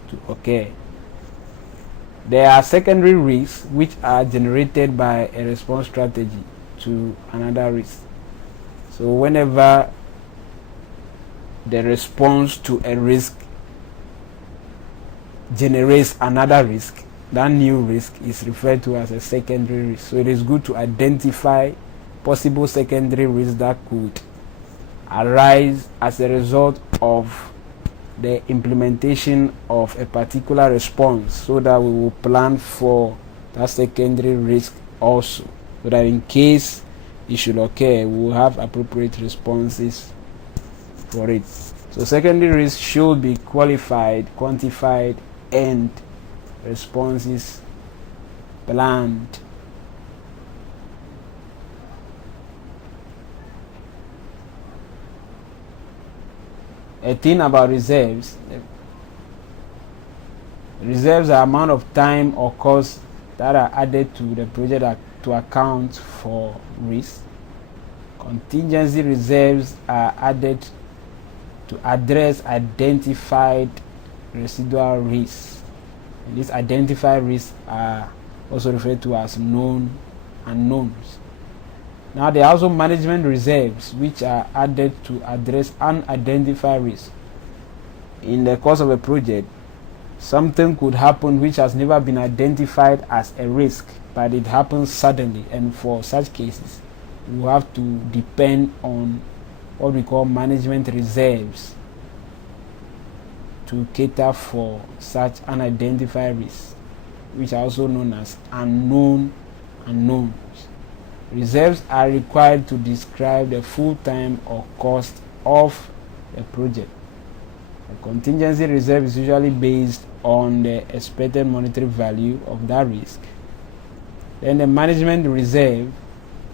to occur. There are secondary risks which are generated by a response strategy to another risk. So whenever the response to a risk generates another risk, that new risk is referred to as a secondary risk. So it is good to identify possible secondary risks that could arise as a result of the implementation of a particular response, so that we will plan for that secondary risk also, so that in case it should occur, we will have appropriate responses for it. So secondary risk should be qualified, quantified, and responses planned. A thing about reserves. Reserves are amount of time or cost that are added to the project to account for risk. Contingency reserves are added to address identified residual risks. And these identified risks are also referred to as known unknowns. Now, there are also management reserves which are added to address unidentified risks. In the course of a project, something could happen which has never been identified as a risk, but it happens suddenly, and for such cases, we have to depend on what we call management reserves to cater for such unidentified risks, which are also known as unknown unknowns. Reserves are required to describe the full time or cost of a project. A contingency reserve is usually based on the expected monetary value of that risk. Then the management reserve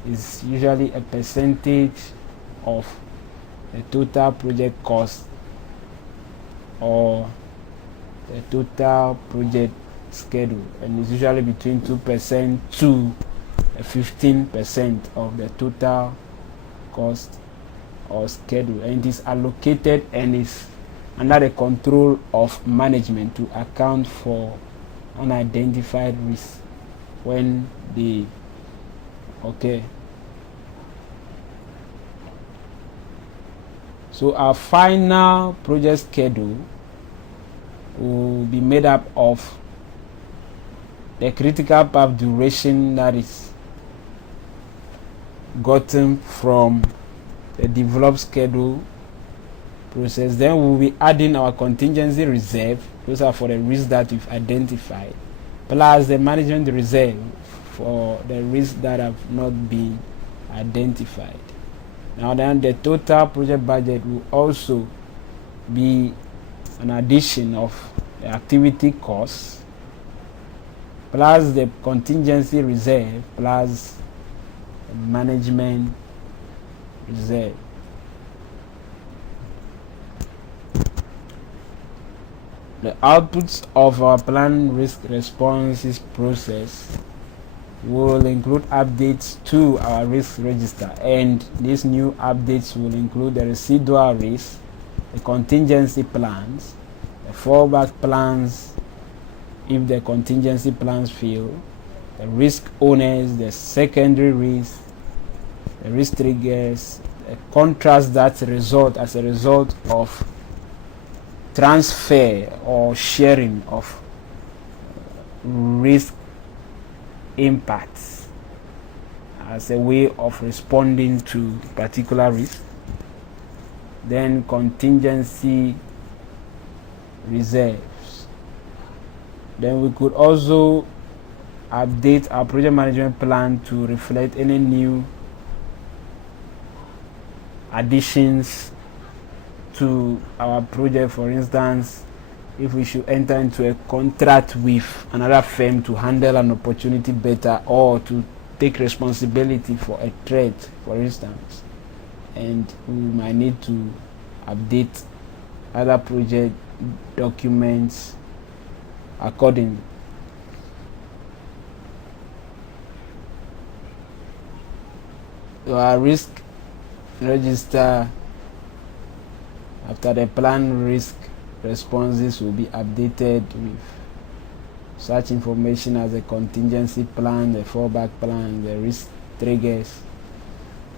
is usually a percentage of the total project cost or the total project schedule, and it's usually between 2% to 15% of the total cost or schedule, and it is allocated and is under the control of management to account for unidentified risks when they occur. So our final project schedule will be made up of the critical path duration that is gotten from the developed schedule process. Then we'll be adding our contingency reserve, those are for the risks that we've identified, plus the management reserve for the risks that have not been identified. Now then, the total project budget will also be an addition of the activity costs plus the contingency reserve plus the management reserve. The outputs of our planned risk responses process will include updates to our risk register, and these new updates will include the residual risk, the contingency plans, the fallback plans if the contingency plans fail, the risk owners, the secondary risk, the risk triggers, the contracts that result as a result of transfer or sharing of risk impacts as a way of responding to particular risk. Then contingency reserves. Then we could also update our project management plan to reflect any new additions to our project. For instance, if we should enter into a contract with another firm to handle an opportunity better or to take responsibility for a threat, for instance, and we might need to update other project documents accordingly. Our risk register after the plan risk responses will be updated with such information as the contingency plan, the fallback plan, the risk triggers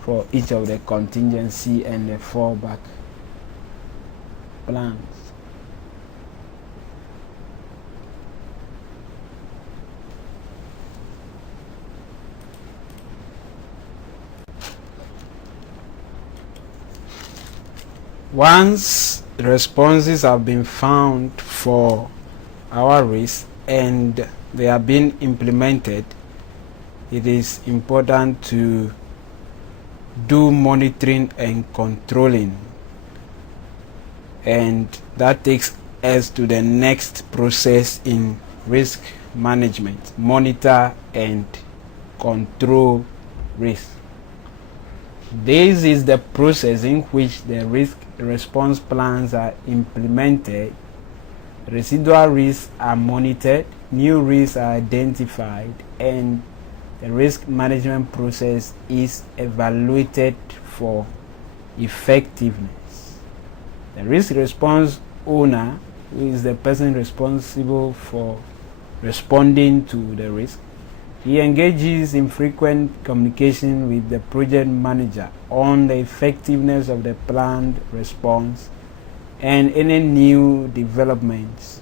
for each of the contingency and the fallback plans. Once responses have been found for our risk and they are being implemented, it is important to do monitoring and controlling, and that takes us to the next process in risk management: monitor and control risk. This is the process in which the risk response plans are implemented, residual risks are monitored, new risks are identified, and the risk management process is evaluated for effectiveness. The risk response owner, who is the person responsible for responding to the risk, he engages in frequent communication with the project manager on the effectiveness of the planned response and any new developments.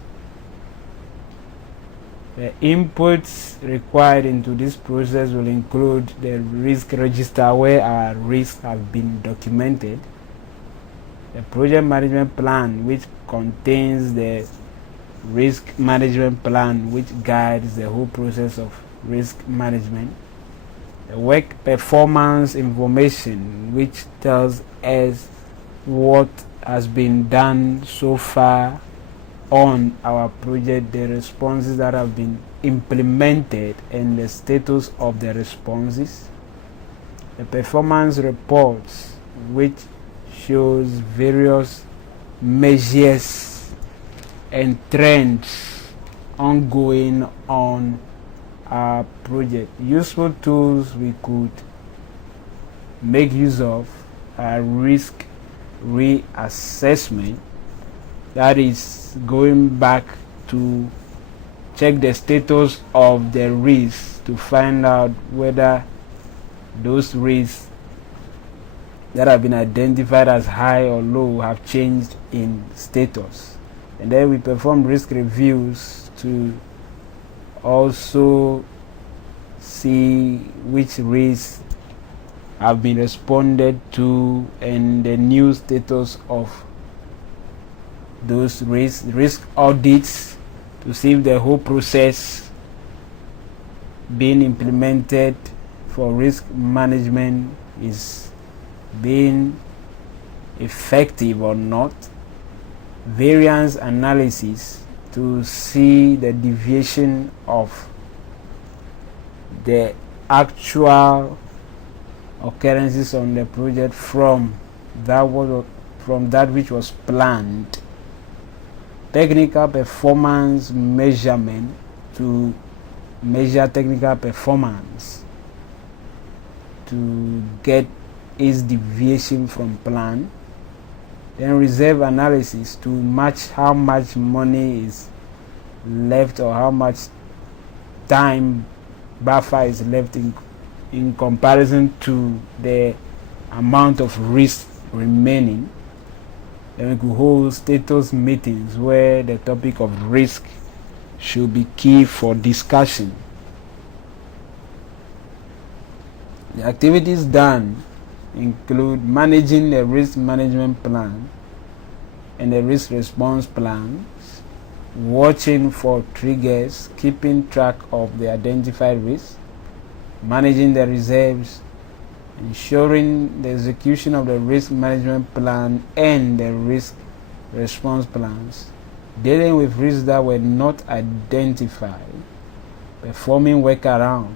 The inputs required into this process will include the risk register where our risks have been documented, the project management plan which contains the risk management plan, which guides the whole process of risk management. The work performance information, which tells us what has been done so far on our project, the responses that have been implemented, and the status of the responses. The performance reports, which shows various measures and trends ongoing on our project. Useful tools we could make use of are risk reassessment, that is going back to check the status of the risk to find out whether those risks that have been identified as high or low have changed in status. And then we perform risk reviews to also see which risks have been responded to and the new status of those risk audits to see if the whole process being implemented for risk management is being effective or not. Variance analysis to see the deviation of the actual occurrences on the project from that which was planned. Technical performance measurement to measure technical performance to get its deviation from plan. Then reserve analysis to match how much money is left or how much time buffer is left in comparison to the amount of risk remaining. Then we could hold status meetings where the topic of risk should be key for discussion. The activities done include managing the risk management plan and the risk response plans, watching for triggers, keeping track of the identified risks, managing the reserves, ensuring the execution of the risk management plan and the risk response plans, dealing with risks that were not identified, performing workarounds,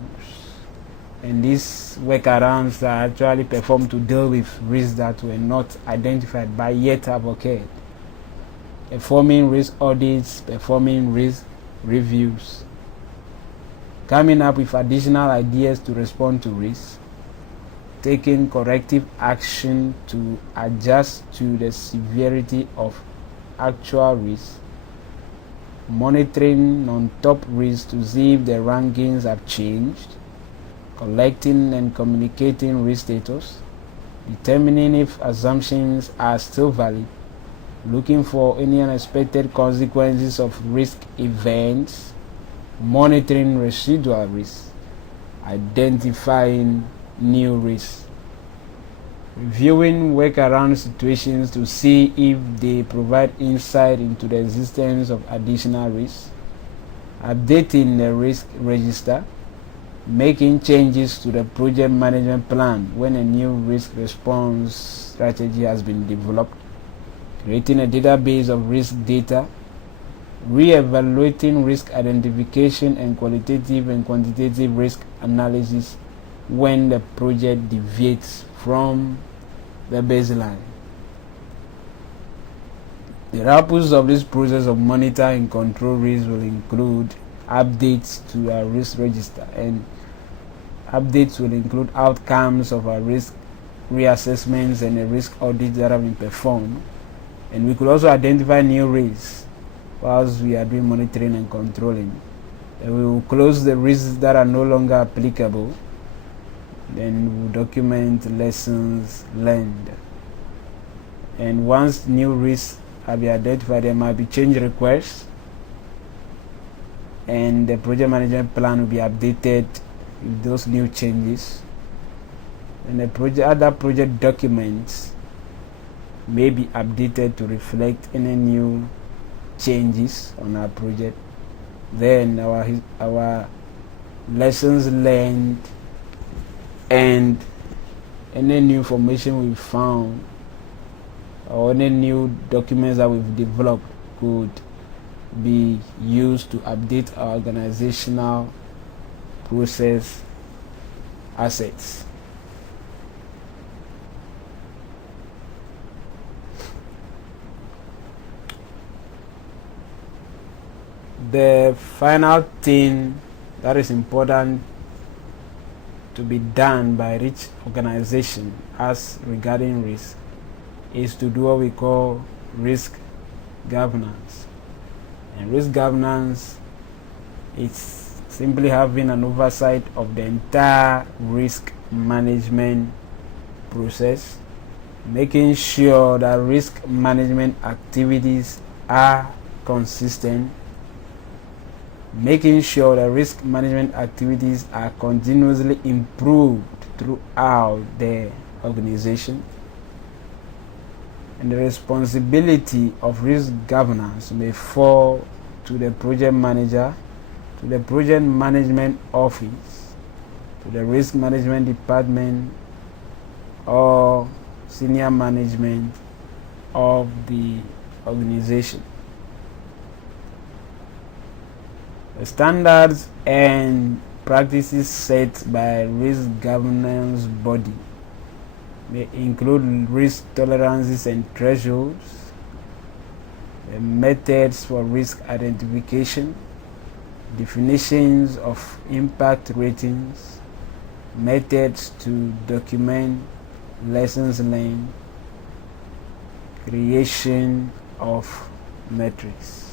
and these workarounds are actually performed to deal with risks that were not identified but yet have occurred, performing risk audits, performing risk reviews, coming up with additional ideas to respond to risks, taking corrective action to adjust to the severity of actual risks, monitoring non-top risks to see if the rankings have changed, collecting and communicating risk status, determining if assumptions are still valid, looking for any unexpected consequences of risk events, monitoring residual risks, identifying new risks, reviewing workaround situations to see if they provide insight into the existence of additional risks, updating the risk register, making changes to the project management plan when a new risk response strategy has been developed, creating a database of risk data, re-evaluating risk identification and qualitative and quantitative risk analysis when the project deviates from the baseline. The purpose of this process of monitor and control risk will include updates to our risk register, and updates will include outcomes of our risk reassessments and the risk audits that have been performed. And we could also identify new risks whilst we are doing monitoring and controlling. And we will close the risks that are no longer applicable. Then we will document lessons learned. And once new risks have been identified, there might be change requests, and the project management plan will be updated with those new changes. And the other project documents may be updated to reflect any new changes on our project. Then our lessons learned and any new information we found or any new documents that we've developed could be used to update our organizational process assets. The final thing that is important to be done by each organization as regarding risk is to do what we call risk governance. And risk governance is simply having an oversight of the entire risk management process, making sure that risk management activities are consistent, making sure that risk management activities are continuously improved throughout the organization. And the responsibility of risk governance may fall to the project manager, to the project management office, to the risk management department, or senior management of the organization. The standards and practices set by risk governance body may include risk tolerances and thresholds, the methods for risk identification, definitions of impact ratings, methods to document lessons learned, creation of metrics.